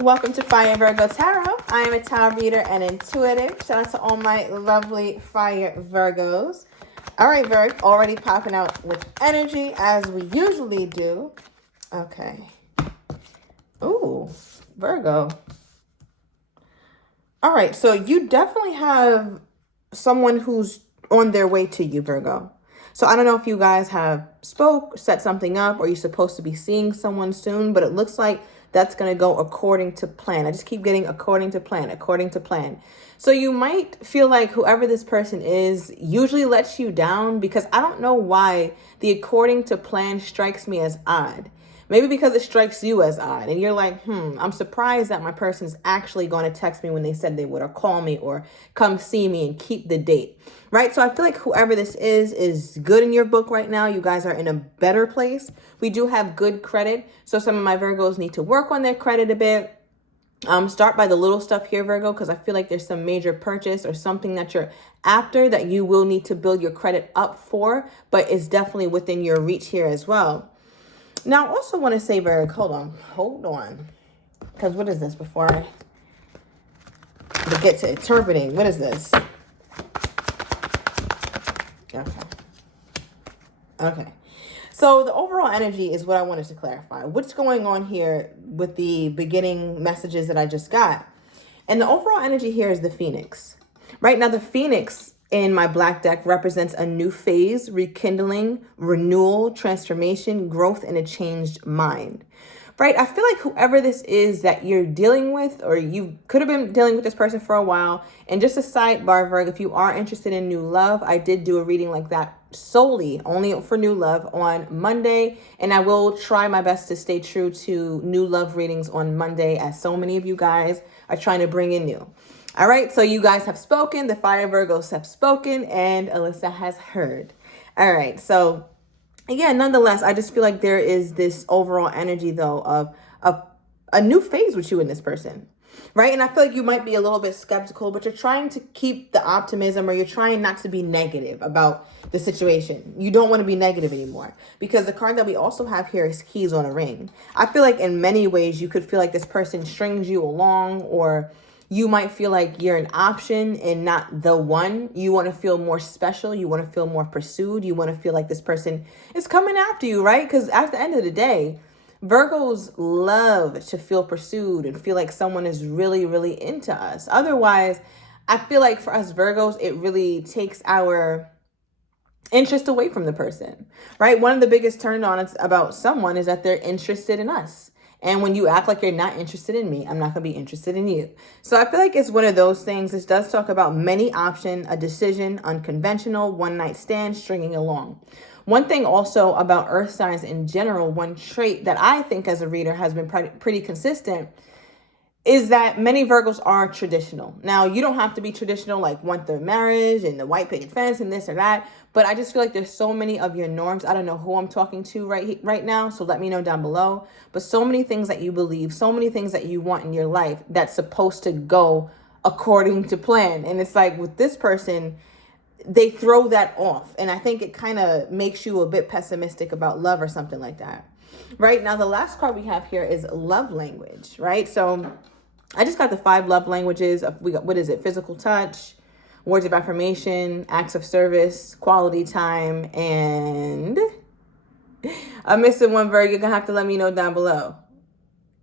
Welcome to Fire Virgo Tarot. I am a tarot reader and intuitive. Shout out to all my lovely Fire Virgos. All right, Virg, already popping out with energy as we usually do. Okay. Ooh, Virgo. All right, so you definitely have someone who's on their way to you, Virgo. So I don't know if you guys have set something up, or you're supposed to be seeing someone soon, but it looks like that's going to go according to plan. I just keep getting according to plan, according to plan. So you might feel like whoever this person is usually lets you down, because I don't know why the according to plan strikes me as odd. Maybe because it strikes you as odd and you're like, I'm surprised that my person is actually going to text me when they said they would, or call me, or come see me and keep the date, right? So I feel like whoever this is good in your book right now. You guys are in a better place. We do have good credit. So some of my Virgos need to work on their credit a bit. Start by the little stuff here, Virgo, because I feel like there's some major purchase or something that you're after that you will need to build your credit up for, but it's definitely within your reach here as well. Now, I also want to say, Virg, hold on. Because what is this before I get to interpreting? What is this? Okay. So the overall energy is what I wanted to clarify. What's going on here with the beginning messages that I just got? And the overall energy here is the Phoenix. Right now, the Phoenix in my black deck represents a new phase, rekindling, renewal, transformation, growth, and a changed mind. Right? I feel like whoever this is that you're dealing with, or you could have been dealing with this person for a while. And just a sidebar, Virgo, if you are interested in new love, I did do a reading like that solely only for new love on Monday. And I will try my best to stay true to new love readings on Monday, as so many of you guys are trying to bring in new. All right, so you guys have spoken, the Fire Virgos have spoken, and Alyssa has heard. All right, so yeah, nonetheless, I just feel like there is this overall energy, though, of a new phase with you and this person, right? And I feel like you might be a little bit skeptical, but you're trying to keep the optimism, or you're trying not to be negative about the situation. You don't want to be negative anymore, because the card that we also have here is Keys on a Ring. I feel like in many ways you could feel like this person strings you along, or you might feel like you're an option and not the one. You want to feel more special. You want to feel more pursued. You want to feel like this person is coming after you, right? Because at the end of the day, Virgos love to feel pursued and feel like someone is really, really into us. Otherwise, I feel like for us Virgos, it really takes our interest away from the person, right? One of the biggest turn-ons about someone is that they're interested in us. And when you act like you're not interested in me, I'm not going to be interested in you. So I feel like it's one of those things. This does talk about many option, a decision, unconventional, one night stand, stringing along. One thing also about earth signs in general, one trait that I think as a reader has been pretty consistent, is that many Virgos are traditional. Now, you don't have to be traditional, like want the marriage and the white picket fence and this or that, but I just feel like there's so many of your norms. I don't know who I'm talking to right now, so let me know down below. But so many things that you believe, so many things that you want in your life that's supposed to go according to plan. And it's like with this person, they throw that off. And I think it kind of makes you a bit pessimistic about love or something like that. Right now, the last card we have here is love language, right? So I just got the 5 love languages. We got, what is it? Physical touch, words of affirmation, acts of service, quality time, and I'm missing one, Virgo. You're going to have to let me know down below.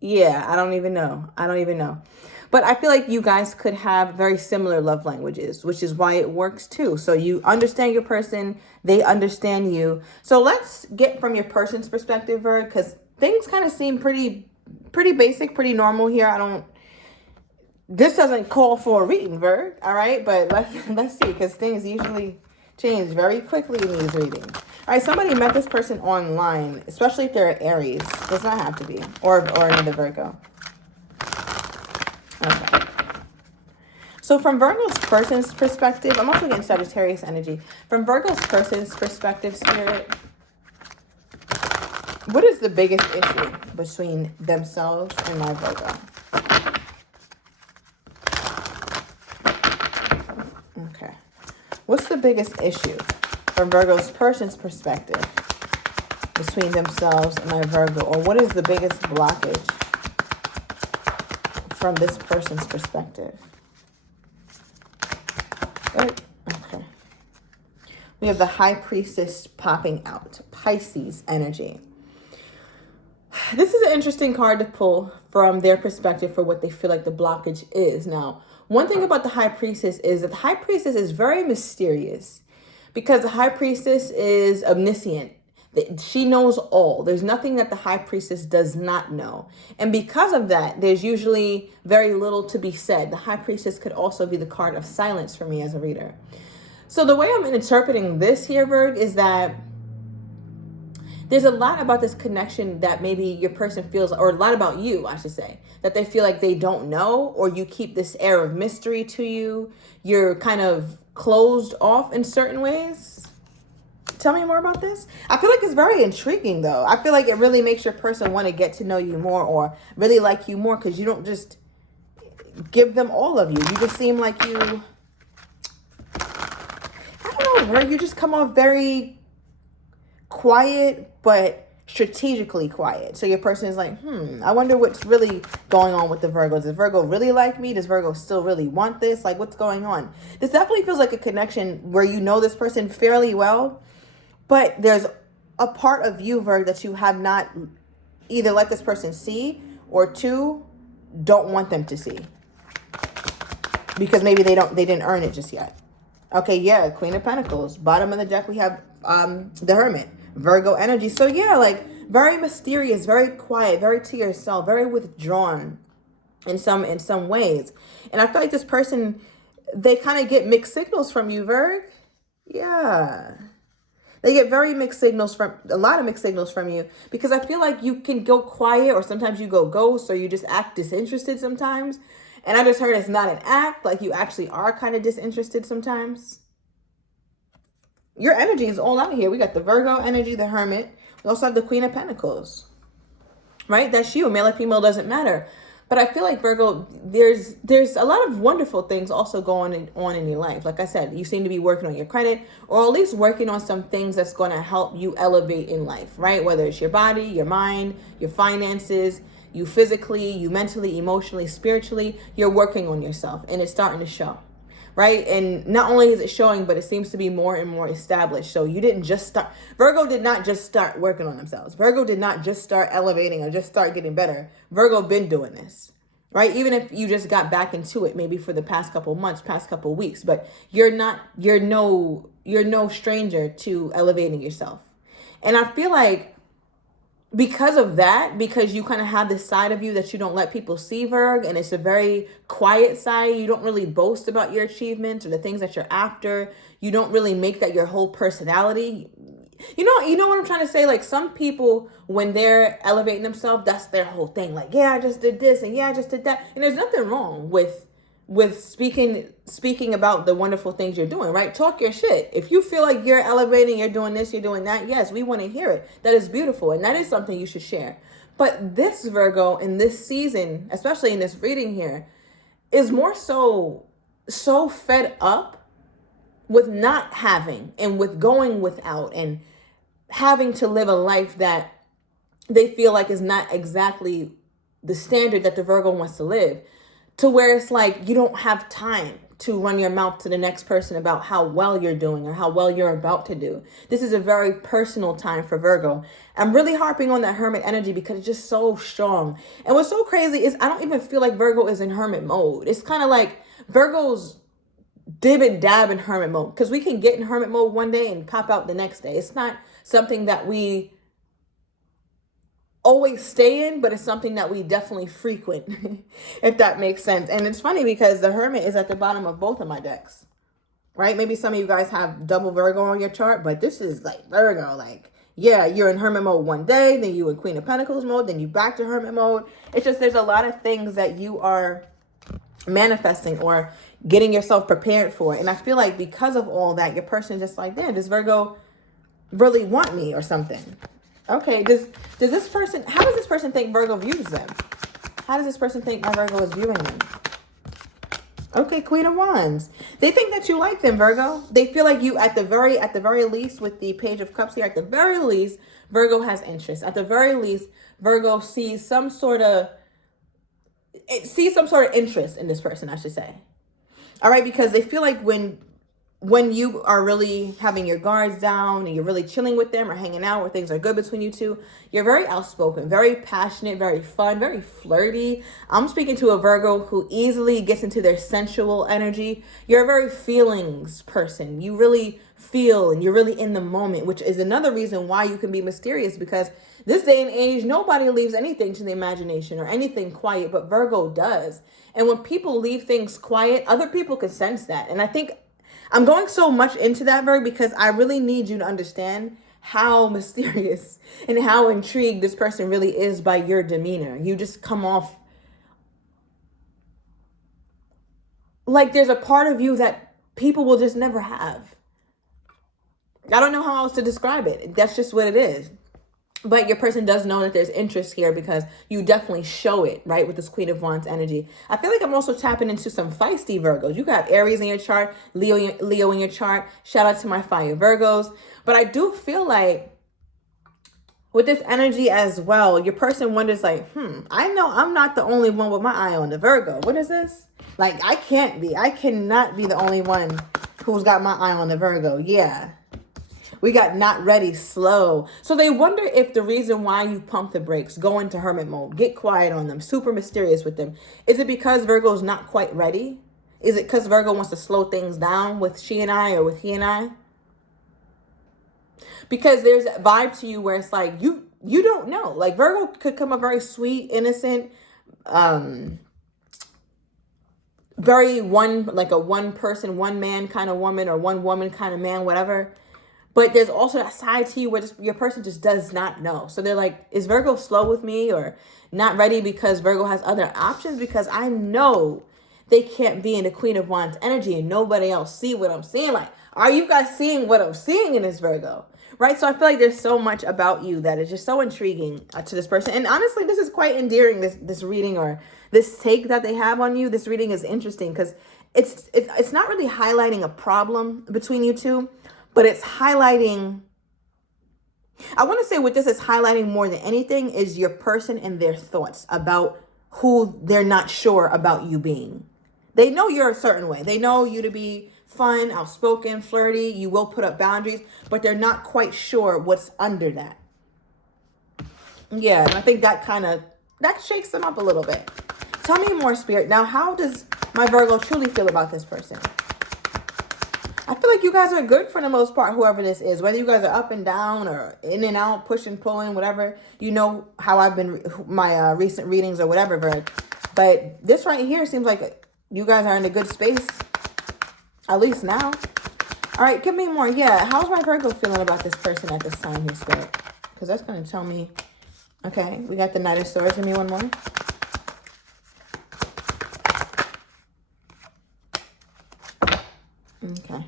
Yeah, I don't even know. But I feel like you guys could have very similar love languages, which is why it works too. So you understand your person, they understand you. So let's get from your person's perspective, Virg, because things kind of seem pretty basic, pretty normal here. This doesn't call for a reading, Virg, all right? But let's see, because things usually change very quickly in these readings. All right, somebody met this person online, especially if they're Aries. Does not have to be, or another Virgo. Okay. So from Virgo's person's perspective, I'm also getting Sagittarius energy. From Virgo's person's perspective, Spirit, what is the biggest issue between themselves and my Virgo? Okay. What's the biggest issue from Virgo's person's perspective between themselves and my Virgo? Or what is the biggest blockage from this person's perspective. Right? Okay. We have the High Priestess popping out. Pisces energy. This is an interesting card to pull from their perspective for what they feel like the blockage is. Now, one thing about the High Priestess is that the High Priestess is very mysterious because the High Priestess is omniscient. She knows all. There's nothing that the High Priestess does not know. And because of that, there's usually very little to be said. The High Priestess could also be the card of silence for me as a reader. So the way I'm interpreting this here, Virg, is that there's a lot about this connection that maybe your person feels, or a lot about you, I should say, that they feel like they don't know, or you keep this air of mystery to you. You're kind of closed off in certain ways. Tell me more about this. I feel like it's very intriguing, though. I feel like it really makes your person want to get to know you more or really like you more because you don't just give them all of you. You just seem like you, I don't know, you just come off very quiet, but strategically quiet. So your person is like, I wonder what's really going on with the Virgo. Does Virgo really like me? Does Virgo still really want this? Like, what's going on? This definitely feels like a connection where you know this person fairly well, but there's a part of you, Virgo, that you have not either let this person see or two, don't want them to see. Because maybe they didn't earn it just yet. Okay, yeah, Queen of Pentacles. Bottom of the deck, we have the Hermit. Virgo energy. So yeah, like very mysterious, very quiet, very to yourself, very withdrawn in some ways. And I feel like this person, they kind of get mixed signals from you, Virg. Yeah. They get very mixed signals a lot of mixed signals from you because I feel like you can go quiet or sometimes you go ghost or you just act disinterested sometimes. And I just heard it's not an act, like you actually are kind of disinterested sometimes. Your energy is all out here. We got the Virgo energy, the Hermit. We also have the Queen of Pentacles, right? That's you. Male or female doesn't matter. But I feel like Virgo, there's a lot of wonderful things also going on in your life. Like I said, you seem to be working on your credit or at least working on some things that's going to help you elevate in life, right? Whether it's your body, your mind, your finances, you physically, you mentally, emotionally, spiritually, you're working on yourself and it's starting to show. Right? And not only is it showing, but it seems to be more and more established. So you didn't just start. Virgo did not just start working on themselves. Virgo did not just start elevating or just start getting better. Virgo been doing this. Right? Even if you just got back into it, maybe for the past couple months, past couple weeks, but you're no stranger to elevating yourself. And I feel like because of that, because you kind of have this side of you that you don't let people see, Virg, and it's a very quiet side. You don't really boast about your achievements or the things that you're after. You don't really make that your whole personality. You know what I'm trying to say? Like some people, when they're elevating themselves, that's their whole thing. Like, yeah, I just did this and yeah, I just did that. And there's nothing wrong with speaking about the wonderful things you're doing, right? Talk your shit. If you feel like you're elevating, you're doing this, you're doing that, yes, we want to hear it. That is beautiful. And that is something you should share. But this Virgo in this season, especially in this reading here, is more so fed up with not having and with going without and having to live a life that they feel like is not exactly the standard that the Virgo wants to live. To where it's like you don't have time to run your mouth to the next person about how well you're doing or how well you're about to do. This is a very personal time for Virgo. I'm really harping on that Hermit energy because it's just so strong. And what's so crazy is I don't even feel like Virgo is in Hermit mode. It's kind of like Virgo's dib and dab in Hermit mode because we can get in Hermit mode one day and pop out the next day. It's not something that we always stay in, but it's something that we definitely frequent, if that makes sense. And it's funny because the Hermit is at the bottom of both of my decks, right? Maybe some of you guys have double Virgo on your chart, but this is like Virgo, like, yeah, you're in Hermit mode one day, then you in Queen of Pentacles mode, then you back to Hermit mode. It's just, there's a lot of things that you are manifesting or getting yourself prepared for. And I feel like because of all that, your person is just like, damn, does Virgo really want me or something? Okay, does this person, how does this person think Virgo views them? How does this person think my Virgo is viewing them? Okay, Queen of Wands. They think that you like them, Virgo. They feel like you, at the very least, with the Page of Cups here, at the very least, Virgo has interest. At the very least, Virgo sees some sort of see some sort of interest in this person, I should say. All right, because they feel like when you are really having your guards down and you're really chilling with them or hanging out where things are good between you two, you're very outspoken, very passionate, very fun, very flirty. I'm speaking to a Virgo who easily gets into their sensual energy. You're a very feelings person. You really feel and you're really in the moment, which is another reason why you can be mysterious, because this day and age, nobody leaves anything to the imagination or anything quiet, but Virgo does. And when people leave things quiet, other people can sense that. And I think I'm going so much into that, Virgo, because I really need you to understand how mysterious and how intrigued this person really is by your demeanor. You just come off like there's a part of you that people will just never have. I don't know how else to describe it. That's just what it is. But your person does know that there's interest here because you definitely show it, right? With this Queen of Wands energy. I feel like I'm also tapping into some feisty Virgos. You got Aries in your chart, Leo in your chart. Shout out to my fire Virgos. But I do feel like with this energy as well, your person wonders like, I know I'm not the only one with my eye on the Virgo. What is this? Like, I cannot be the only one who's got my eye on the Virgo. Yeah. We got not ready, slow. So they wonder if the reason why you pump the brakes, go into hermit mode, get quiet on them, super mysterious with them. Is it because Virgo's not quite ready? Is it because Virgo wants to slow things down with she and I or with he and I? Because there's a vibe to you where it's like, you don't know. Like Virgo could come a very sweet, innocent, very a one person, one man kind of woman or one woman kind of man, whatever. But there's also that side to you where your person just does not know. So they're like, is Virgo slow with me or not ready because Virgo has other options? Because I know they can't be in the Queen of Wands energy and nobody else see what I'm seeing. Like, are you guys seeing what I'm seeing in this Virgo? Right? So I feel like there's so much about you that is just so intriguing to this person. And honestly, this is quite endearing, this reading or this take that they have on you. This reading is interesting because it's not really highlighting a problem between you two. But it's highlighting, I want to say what this is highlighting more than anything is your person and their thoughts about who they're not sure about you being. They know you're a certain way. They know you to be fun, outspoken, flirty. You will put up boundaries, but they're not quite sure what's under that. Yeah, and I think that shakes them up a little bit. Tell me more, Spirit. Now, how does my Virgo truly feel about this person? I feel like you guys are good for the most part, whoever this is. Whether you guys are up and down or in and out, pushing, pulling, whatever. You know how I've been, my recent readings or whatever, but this right here seems like you guys are in a good space. At least now. All right, give me more. Yeah, how's my Virgo feeling about this person at this time here, Spirit? Because that's going to tell me. Okay, we got the Knight of Swords. Give me one more. Okay.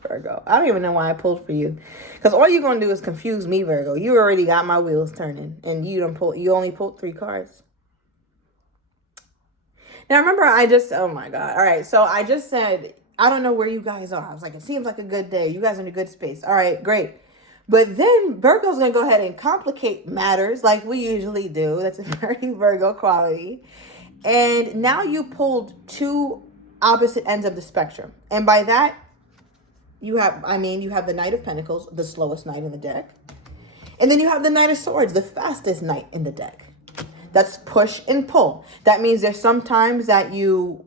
Virgo. I don't even know why I pulled for you. Because all you're going to do is confuse me, Virgo. You already got my wheels turning. And you only pulled 3 cards. Now, remember, oh my God. All right. So I just said, I don't know where you guys are. I was like, it seems like a good day. You guys are in a good space. All right, great. But then Virgo's going to go ahead and complicate matters like we usually do. That's a very Virgo quality. And now you pulled 2 opposite ends of the spectrum. And by that, you have the Knight of Pentacles, the slowest knight in the deck. And then you have the Knight of Swords, the fastest knight in the deck. That's push and pull. That means there's sometimes that you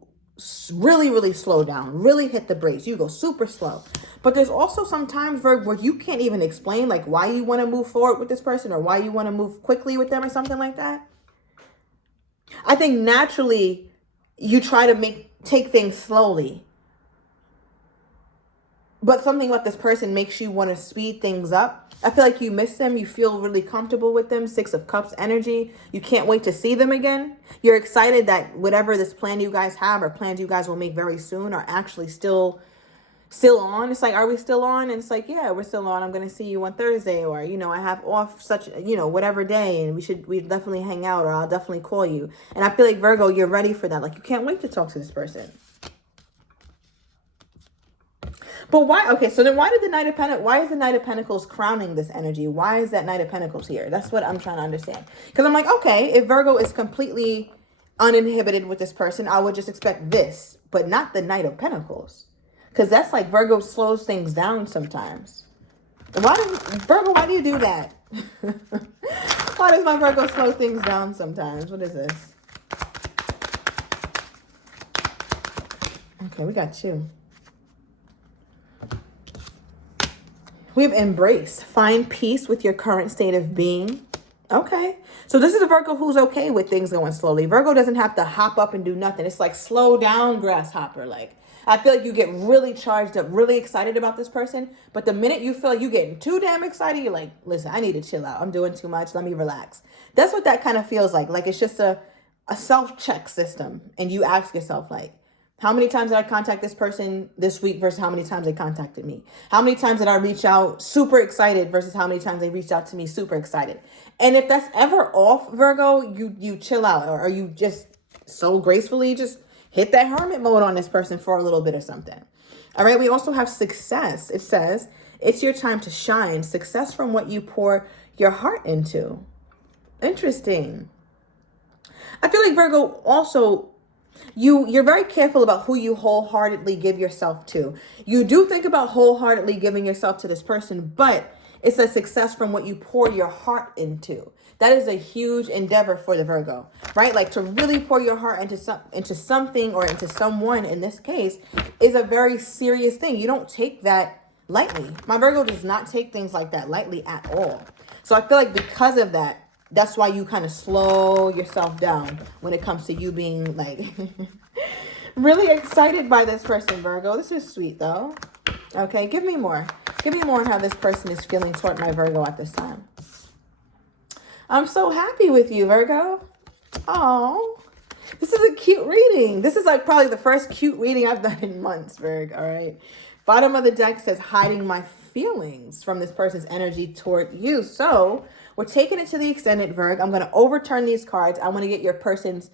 really, really slow down, really hit the brakes. You go super slow. But there's also some times, Virgo, where you can't even explain like why you want to move forward with this person or why you want to move quickly with them or something like that. I think naturally you try to take things slowly. But something about this person makes you want to speed things up. I feel like you miss them. You feel really comfortable with them. 6 of Cups energy. You can't wait to see them again. You're excited that whatever this plan you guys have or plans you guys will make very soon are actually still on. It's like, are we still on? And it's like, yeah, we're still on. I'm going to see you on Thursday, or, I have off such, whatever day, and we definitely hang out, or I'll definitely call you. And I feel like, Virgo, you're ready for that. Like, you can't wait to talk to this person. But why? Okay, so then why did the Knight of Pentacles, why is the Knight of Pentacles crowning this energy? Why is that Knight of Pentacles here? That's what I'm trying to understand. Because I'm like, okay, if Virgo is completely uninhibited with this person, I would just expect this, but not the Knight of Pentacles. Because that's like Virgo slows things down sometimes. Why does Virgo, why do you do that? Why does my Virgo slow things down sometimes? What is this? Okay, we got two. We have embrace. Find peace with your current state of being. Okay. So this is a Virgo who's okay with things going slowly. Virgo doesn't have to hop up and do nothing. It's like slow down, grasshopper. Like, I feel like you get really charged up, really excited about this person. But the minute you feel like you're getting too damn excited, you're like, listen, I need to chill out. I'm doing too much. Let me relax. That's what that kind of feels like. Like it's just a self-check system. And you ask yourself like, how many times did I contact this person this week versus how many times they contacted me? How many times did I reach out super excited versus how many times they reached out to me super excited? And if that's ever off, Virgo, you chill out, or you just so gracefully just hit that hermit mode on this person for a little bit or something. All right, we also have success. It says, it's your time to shine. Success from what you pour your heart into. Interesting. I feel like Virgo also... You're very careful about who you wholeheartedly give yourself to. You do think about wholeheartedly giving yourself to this person, but it's a success from what you pour your heart into. That is a huge endeavor for the Virgo, right? Like to really pour your heart into something or into someone in this case is a very serious thing. You don't take that lightly. My Virgo does not take things like that lightly at all. So I feel like because of that, that's why you kind of slow yourself down when it comes to you being like really excited by this person, Virgo. This is sweet though. Okay, give me more. Give me more on how this person is feeling toward my Virgo at this time. I'm so happy with you, Virgo. Oh, this is a cute reading. This is like probably the first cute reading I've done in months, Virgo. All right. Bottom of the deck says hiding my feelings from this person's energy toward you. So we're taking it to the extended, Virgo. I'm going to overturn these cards. I want to get your person's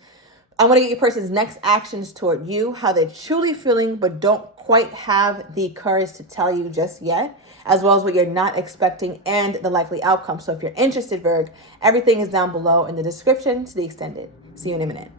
next actions toward you, how they're truly feeling, but don't quite have the courage to tell you just yet, as well as what you're not expecting and the likely outcome. So if you're interested, Virgo, everything is down below in the description to the extended. See you in a minute.